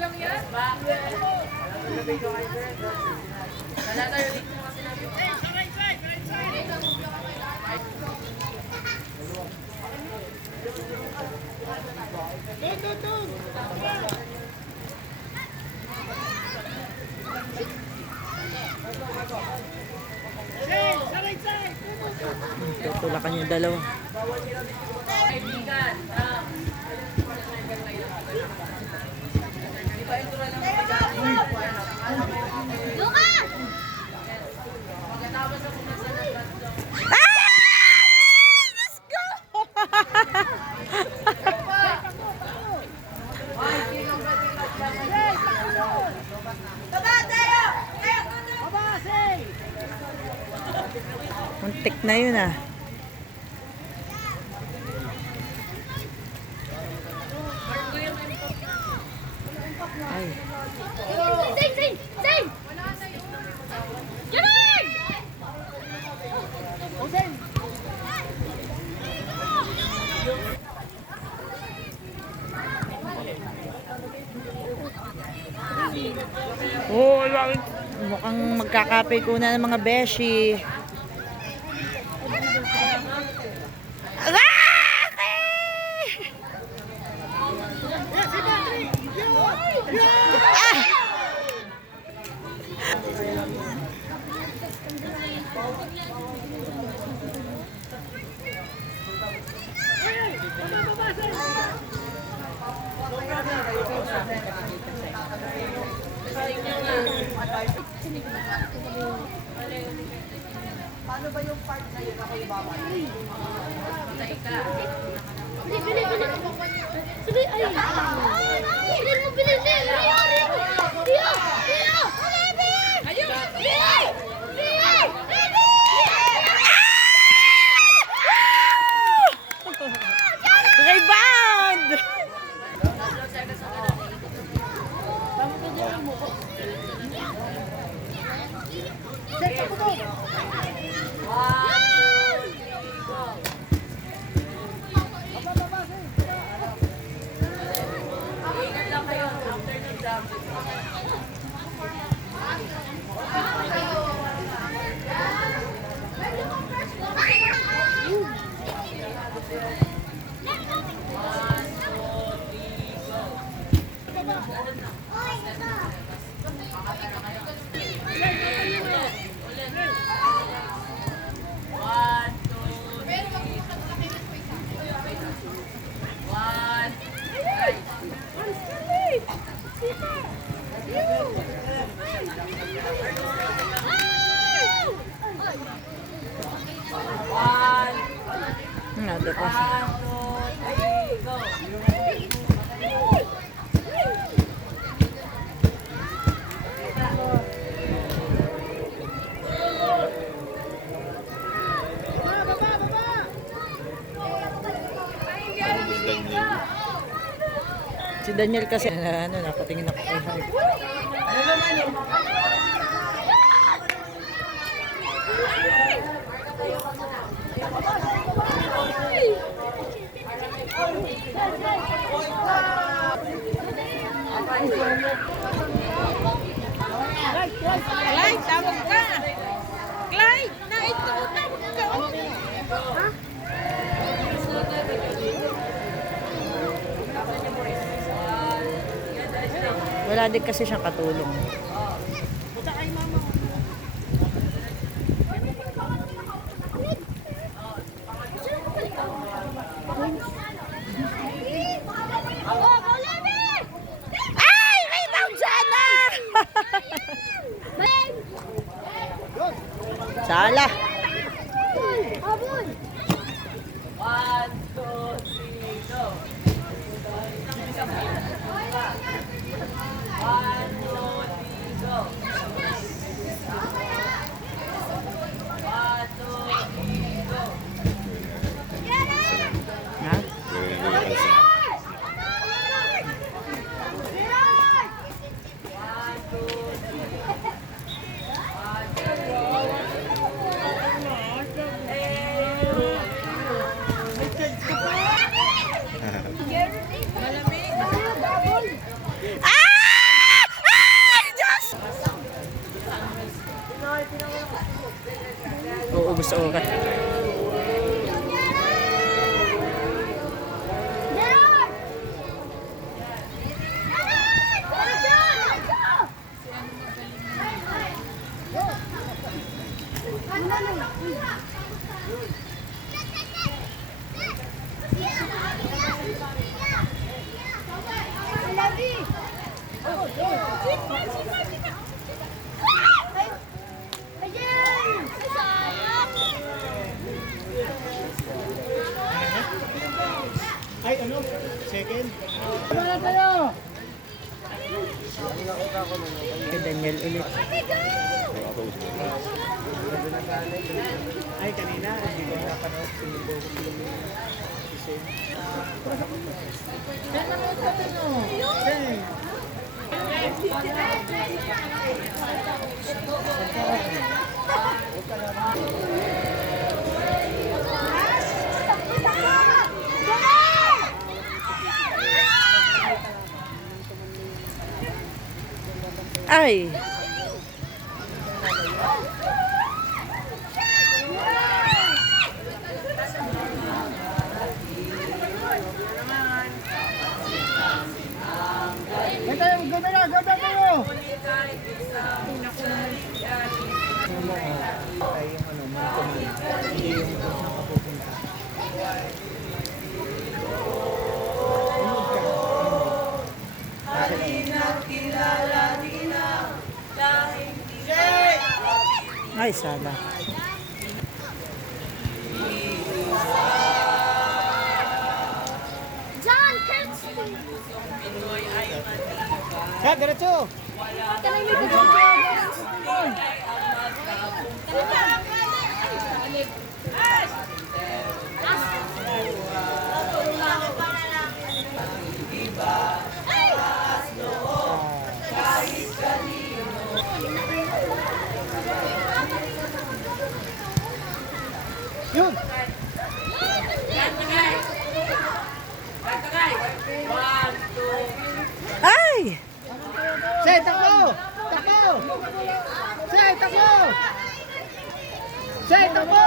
lang yan. Wala tayo dito kasi natin. Tutulakan yung dalawa. Kaibigan. Let's go! Muntik na yun ah. Ay. Oh, mukhang magkakape ko na ng mga beshi. Paano ba yung part na yun ako yung babay? Patay ka. Rebound! Ingat lang kayo after ng jump. Nada pa siya. Si Daniel kasi nakatingin ako kay Hart. Clyde, tawag ka! Clyde, naitawag ka! Ha? Wala din kasi siyang katulong. Ay! Rebound sana! Sala! 1, 2, 3, go! 1, 2, 3, go! 1, 2, 3, go! Ha? Ubus oras. Ay, ano? Second? Kay Daniel ulit. Ay, kanina, hindi ko napanood. Sinubo ko yung isin. Ay! Ay, yung ano, mga kumain. Hindi yung kung saan ka pupunta. Ay, sana. John Kirsten! Kaya, diretso! Can I make a video? Yun! Ay! Say, takbo! Takbo! Say, takbo! Say, takbo!